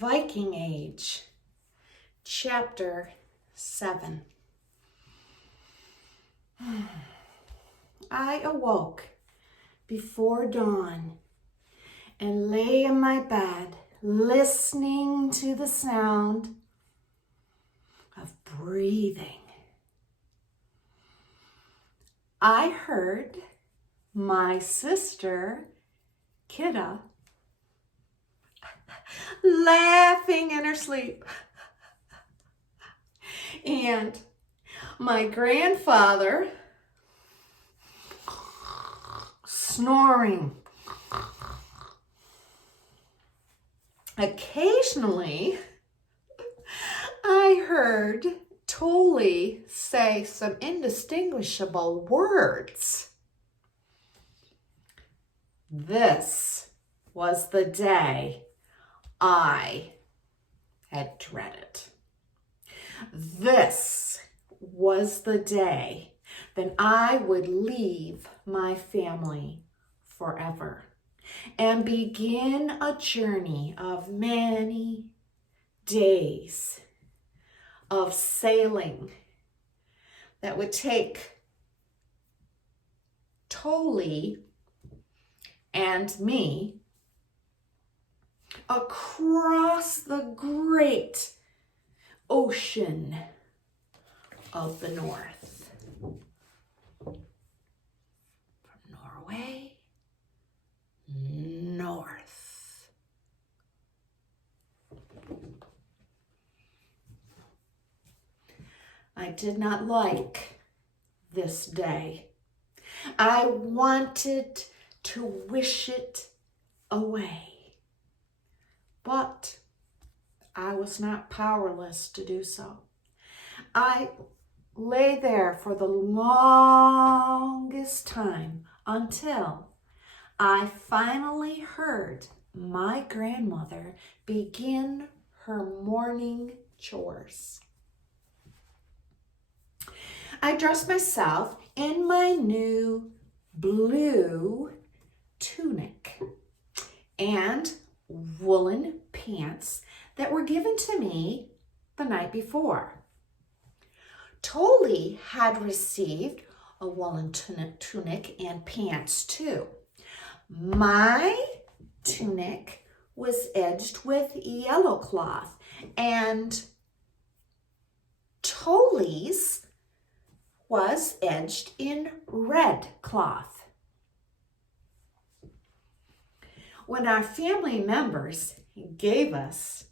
Viking Age, Chapter 7. I awoke before dawn and lay in my bed listening to the sound of breathing. I heard my sister, Kidda, laughing in her sleep, and my grandfather snoring. Occasionally, I heard Tolly say some indistinguishable words. This was the day I had dreaded. This was the day that I would leave my family forever and begin a journey of many days of sailing that would take Tolly and me across the great ocean of the north. From Norway north. I did not like this day. I wanted to wish it away. But I was not powerless to do so. I lay there for the longest time until I finally heard my grandmother begin her morning chores. I dressed myself in my new blue tunic and woolen pants that were given to me the night before. Tolly had received a woolen tunic and pants too. My tunic was edged with yellow cloth, and Tolly's was edged in red cloth. When our family members gave us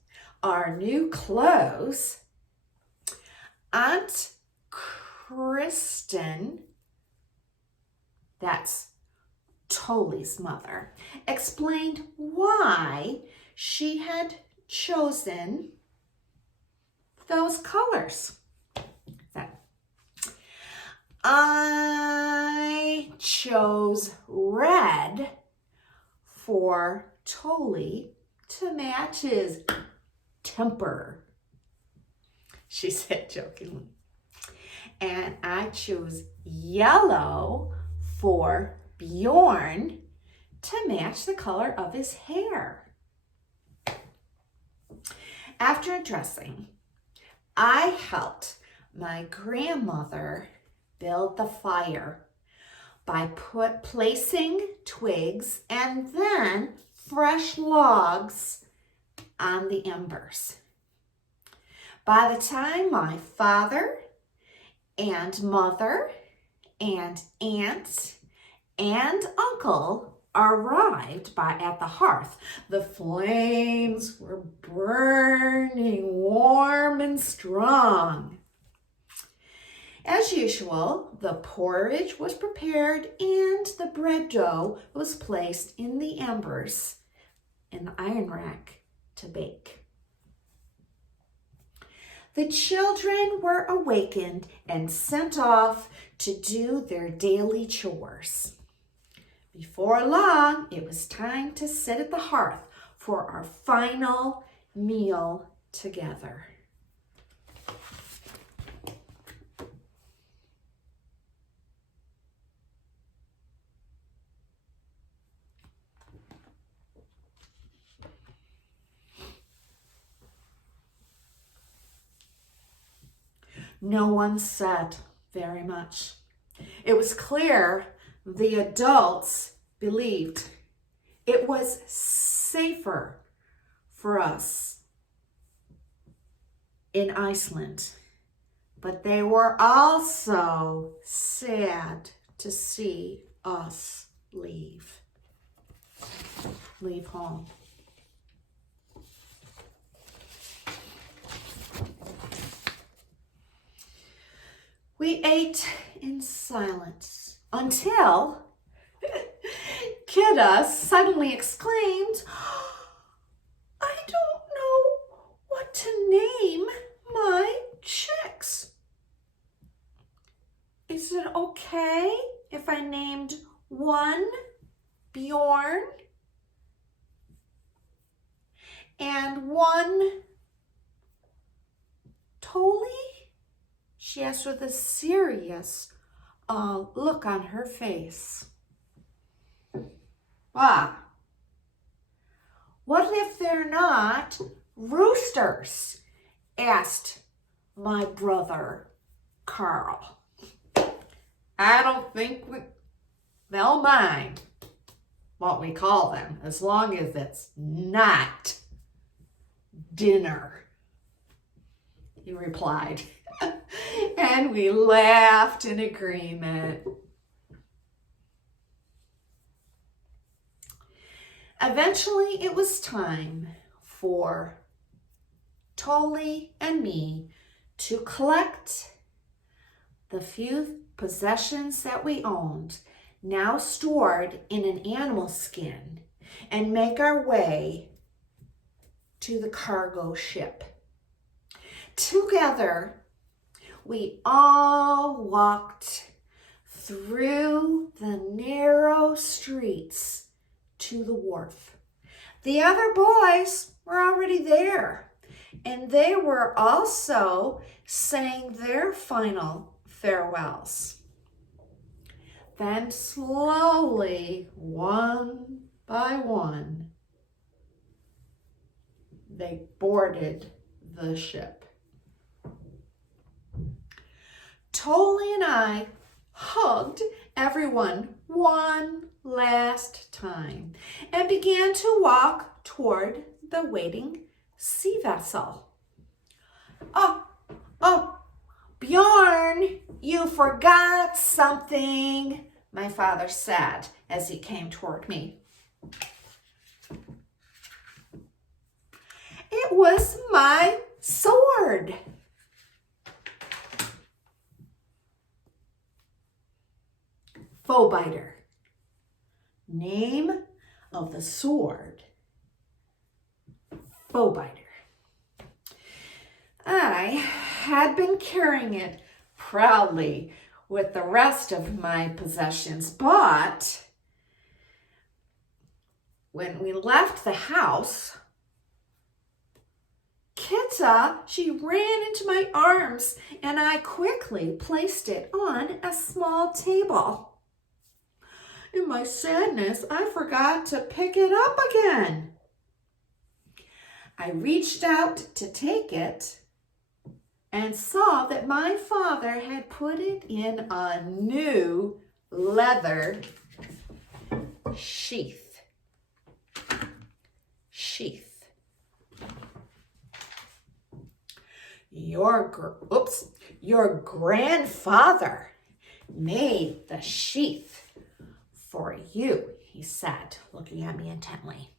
our new clothes, Aunt Kristen, that's Tolly's mother, explained why she had chosen those colors. I chose red for Tolly to match his temper, she said jokingly. And I chose yellow for Bjorn to match the color of his hair. After dressing, I helped my grandmother build the fire by placing twigs and then fresh logs on the embers. By the time my father and mother and aunt and uncle arrived at the hearth, the flames were burning warm and strong. As usual, the porridge was prepared and the bread dough was placed in the embers in the iron rack to bake. The children were awakened and sent off to do their daily chores. Before long, it was time to sit at the hearth for our final meal together. No one said very much. It was clear the adults believed it was safer for us in Iceland, but they were also sad to see us leave home. We ate in silence until Kidda suddenly exclaimed, "I don't know what to name my chicks. Is it okay if I named one Bjorn and one Tolly?" She asked with a serious look on her face. "Ah, what if they're not roosters?" asked my brother Carl. "I don't think they'll mind what we call them as long as it's not dinner," he replied. And we laughed in agreement. Eventually, it was time for Tolly and me to collect the few possessions that we owned, now stored in an animal skin, and make our way to the cargo ship. Together, we all walked through the narrow streets to the wharf. The other boys were already there, and they were also saying their final farewells. Then slowly, one by one, they boarded the ship. Tolly and I hugged everyone one last time and began to walk toward the waiting sea vessel. Oh, Bjorn, you forgot something," my father said as he came toward me. It was my sword. Bovier, name of the sword, Bovier. I had been carrying it proudly with the rest of my possessions, but when we left the house, Kidda, she ran into my arms and I quickly placed it on a small table. In my sadness, I forgot to pick it up again. I reached out to take it and saw that my father had put it in a new leather sheath. Your grandfather made the sheath for you, he said, looking at me intently.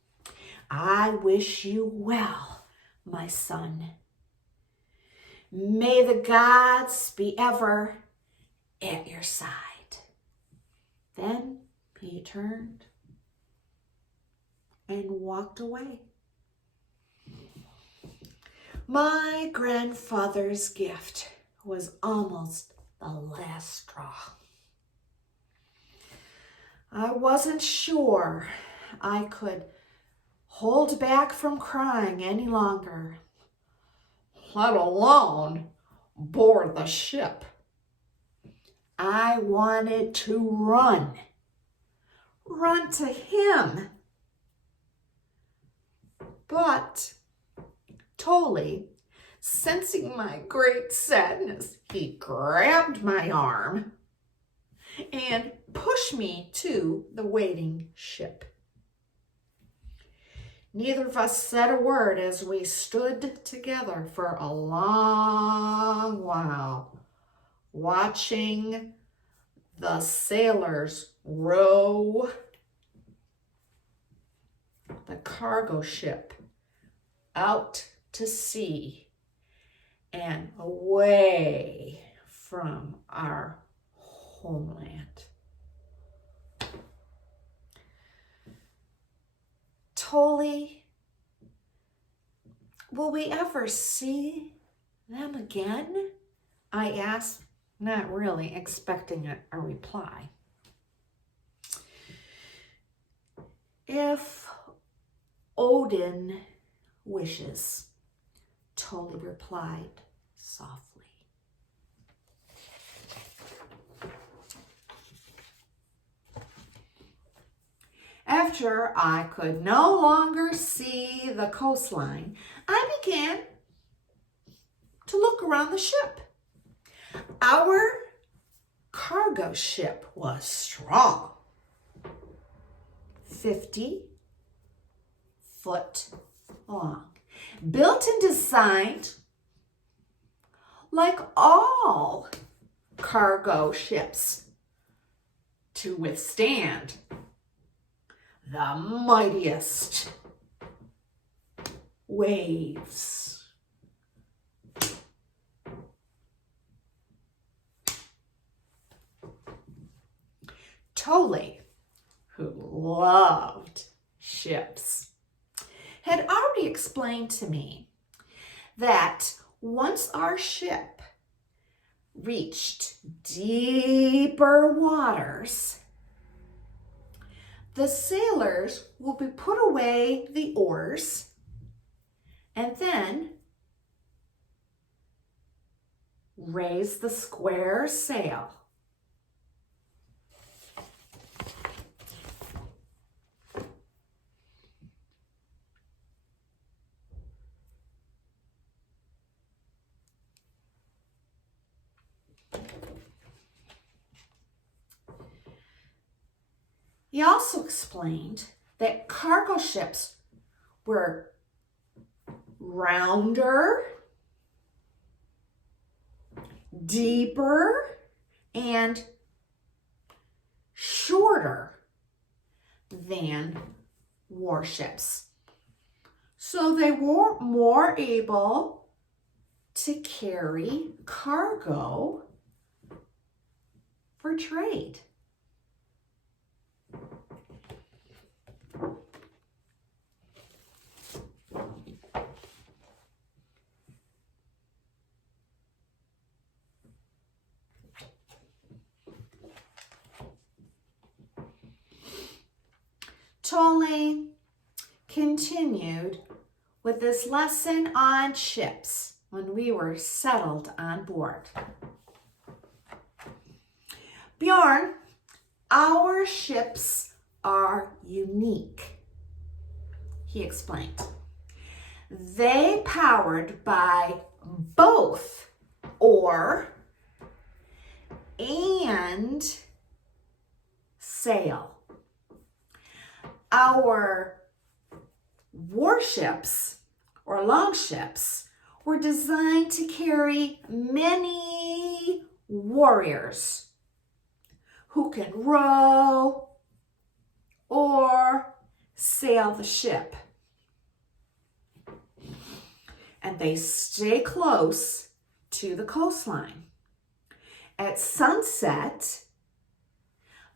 I wish you well, my son. May the gods be ever at your side. Then he turned and walked away. My grandfather's gift was almost the last straw. I wasn't sure I could hold back from crying any longer, let alone board the ship. I wanted to run to him. But Tolly Sensing my great sadness, he grabbed my arm and pushed me to the waiting ship. Neither of us said a word as we stood together for a long while, watching the sailors row the cargo ship out to sea and away from our homeland. Tolly, will we ever see them again? I asked, not really expecting a reply. If Odin wishes, Tolly replied softly. After I could no longer see the coastline, I began to look around the ship. Our cargo ship was strong, 50 foot long, built and designed like all cargo ships to withstand the mightiest waves. Tolly, who loved ships, had already explained to me that once our ship reached deeper waters, the sailors will be put away the oars and then raise the square sail. He also explained that cargo ships were rounder, deeper, and shorter than warships. So they were more able to carry cargo for trade. Tolly continued with this lesson on ships when we were settled on board. Bjorn, our ships are unique, he explained. They powered by both oar and sail. Our warships or longships were designed to carry many warriors who can row or sail the ship. And they stay close to the coastline. At sunset,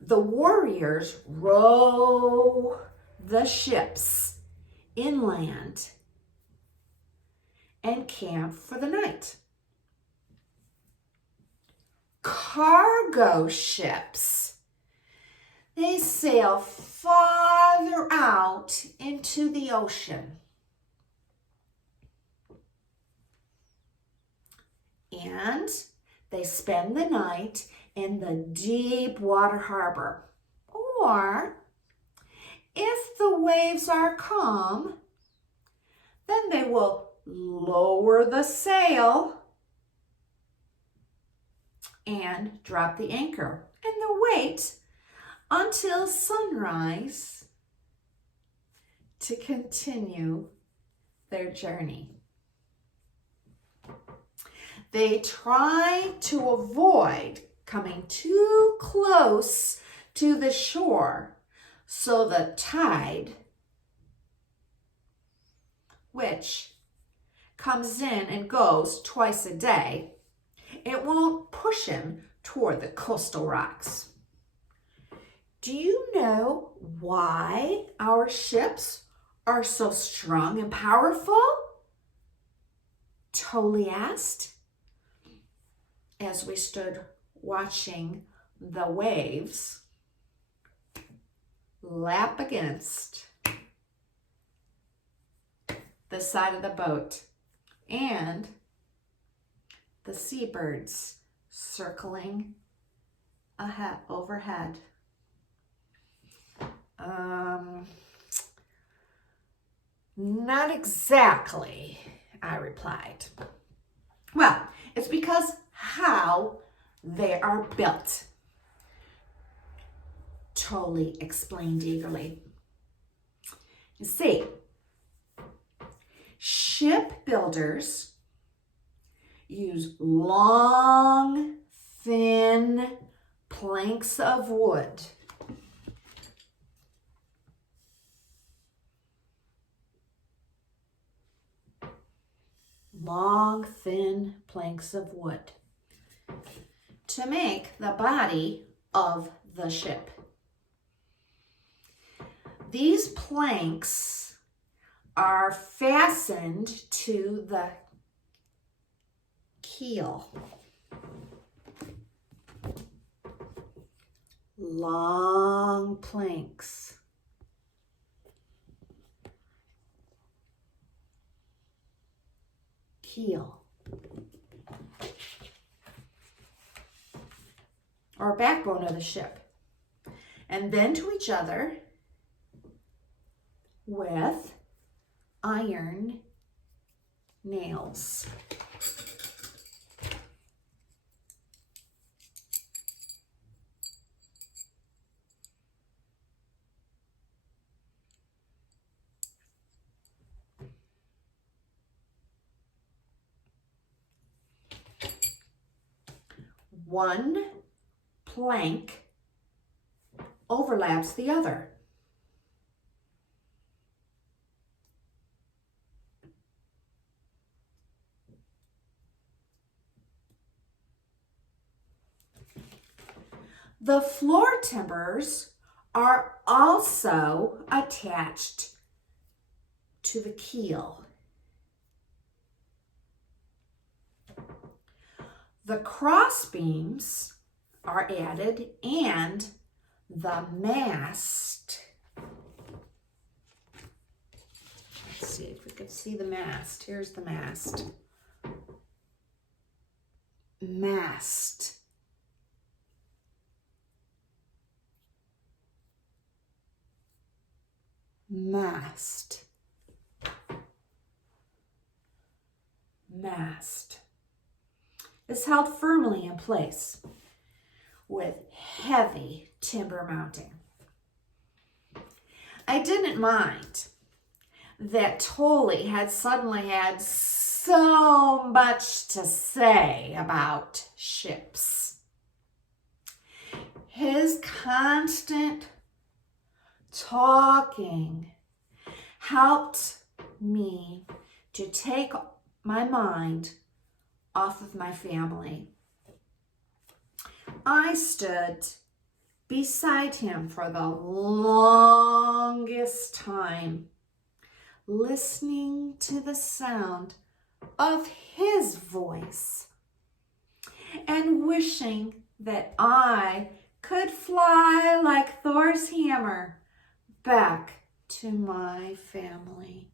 the warriors row the ships inland and camp for the night. Cargo ships, they sail farther out into the ocean. And they spend the night in the deep water harbor. Or if the waves are calm, then they will lower the sail and drop the anchor, and they'll wait until sunrise to continue their journey. They try to avoid coming too close to the shore so the tide, which comes in and goes twice a day, it won't push him toward the coastal rocks. Do you know why our ships are so strong and powerful? Tolly asked as we stood watching the waves lap against the side of the boat and the seabirds circling overhead. Not exactly, I replied. Well, it's because how they are built, Tolly explained eagerly. You see, shipbuilders use long, thin planks of wood. Long, thin planks of wood to make the body of the ship. These planks are fastened to the keel. Long planks. Keel. Or backbone of the ship. And then to each other with iron nails. One plank overlaps the other. The floor timbers are also attached to the keel. The cross beams are added and the mast. Let's see if we can see the mast. Here's the mast. Mast. Mast. Mast is held firmly in place with heavy timber mounting. I didn't mind that Tolly had suddenly had so much to say about ships. His constant talking helped me to take my mind off of my family. I stood beside him for the longest time, listening to the sound of his voice and wishing that I could fly like Thor's hammer back to my family.